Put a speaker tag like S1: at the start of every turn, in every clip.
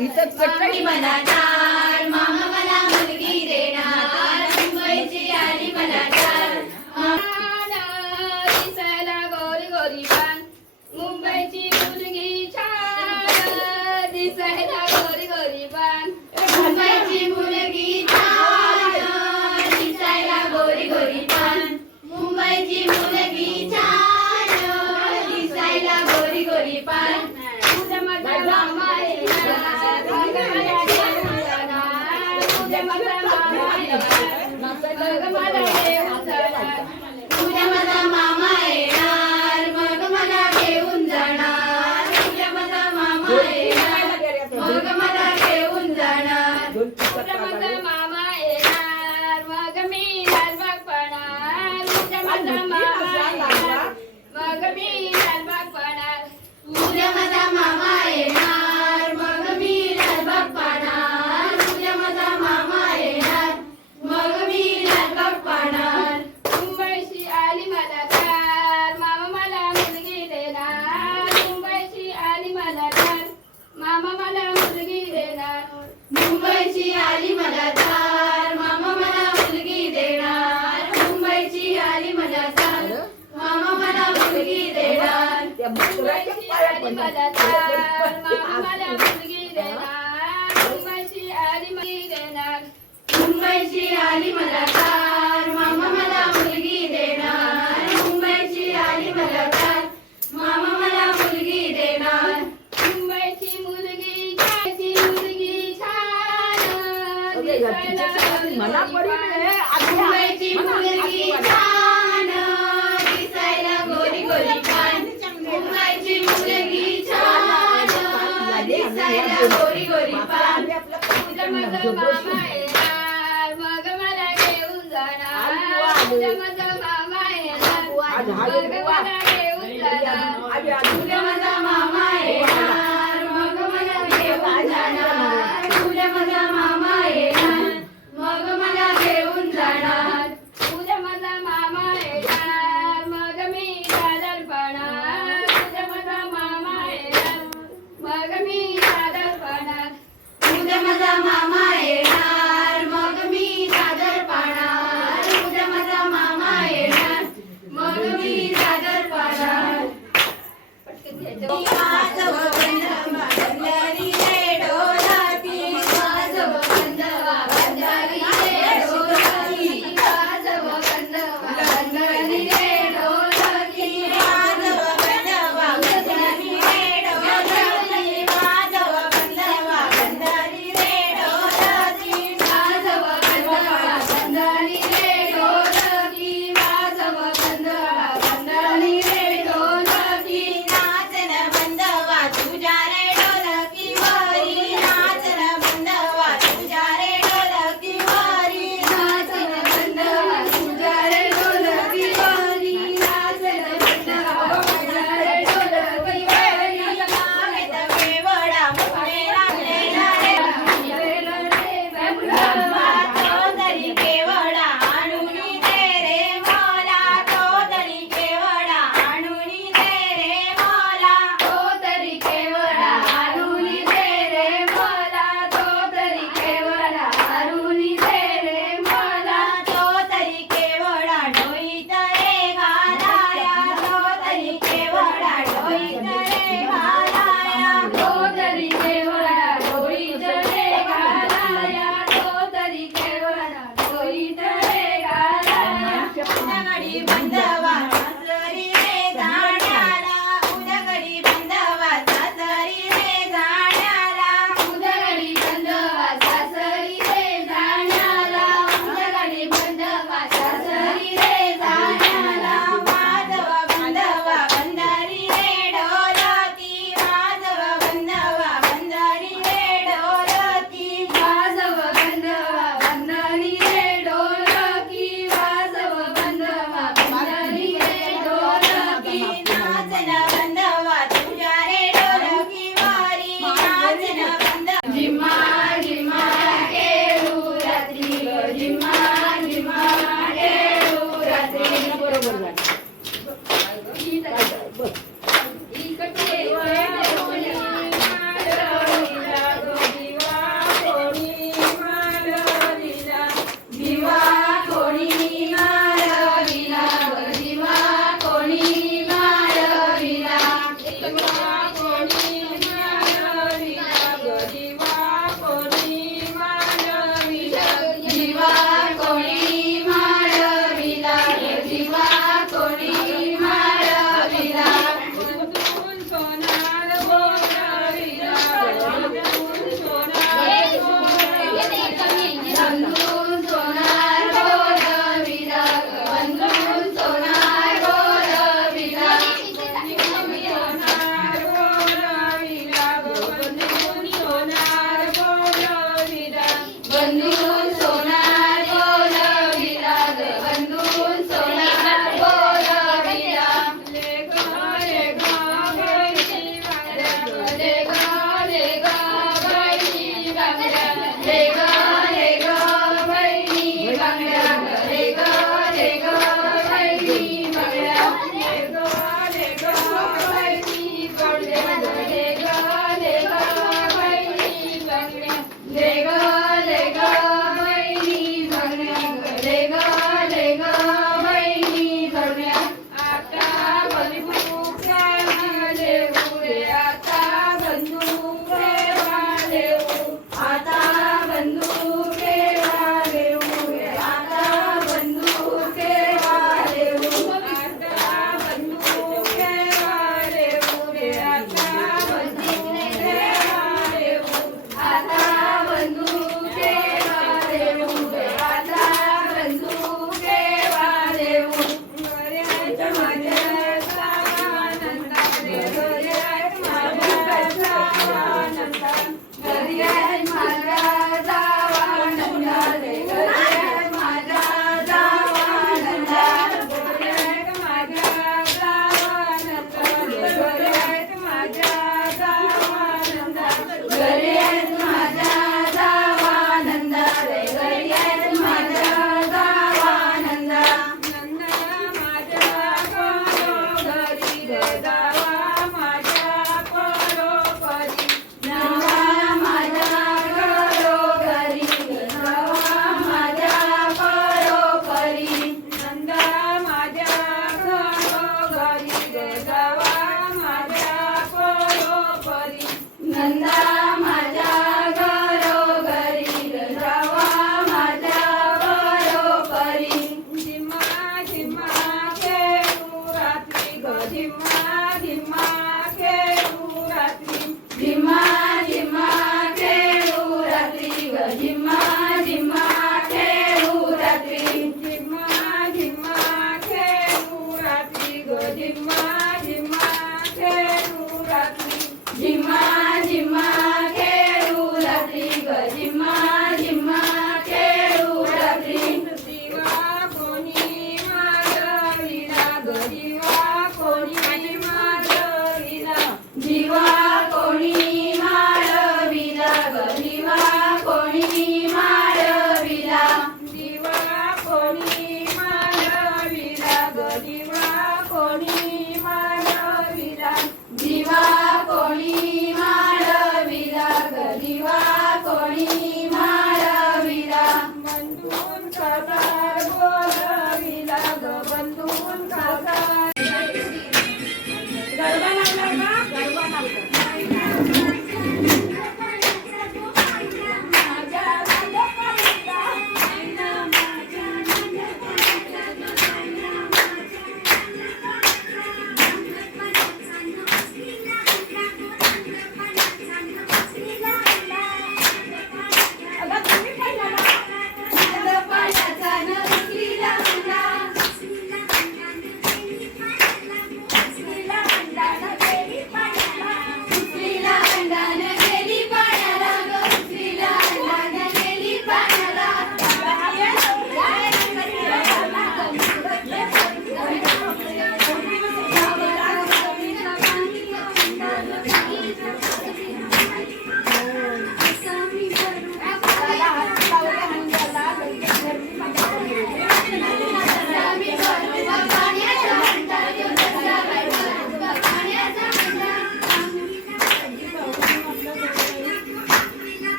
S1: We're Itat sakai manana.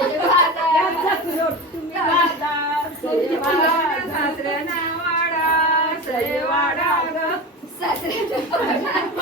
S1: वाडा दोवा द्या वाडा शहवाडा गे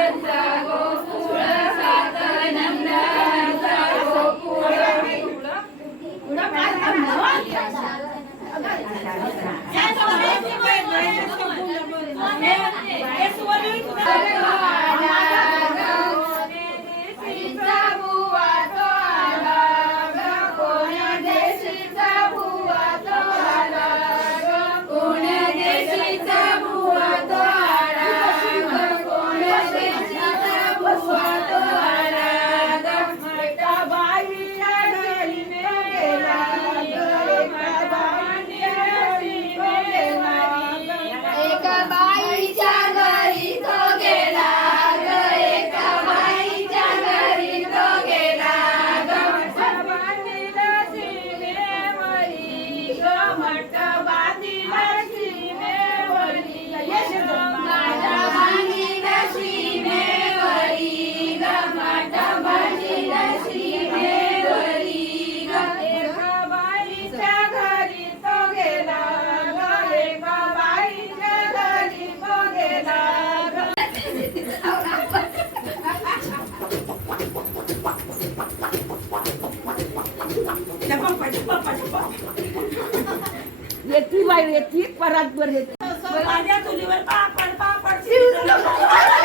S1: Ja, ja, ja. येती बाई येते परत परत हे बघ पापड पापड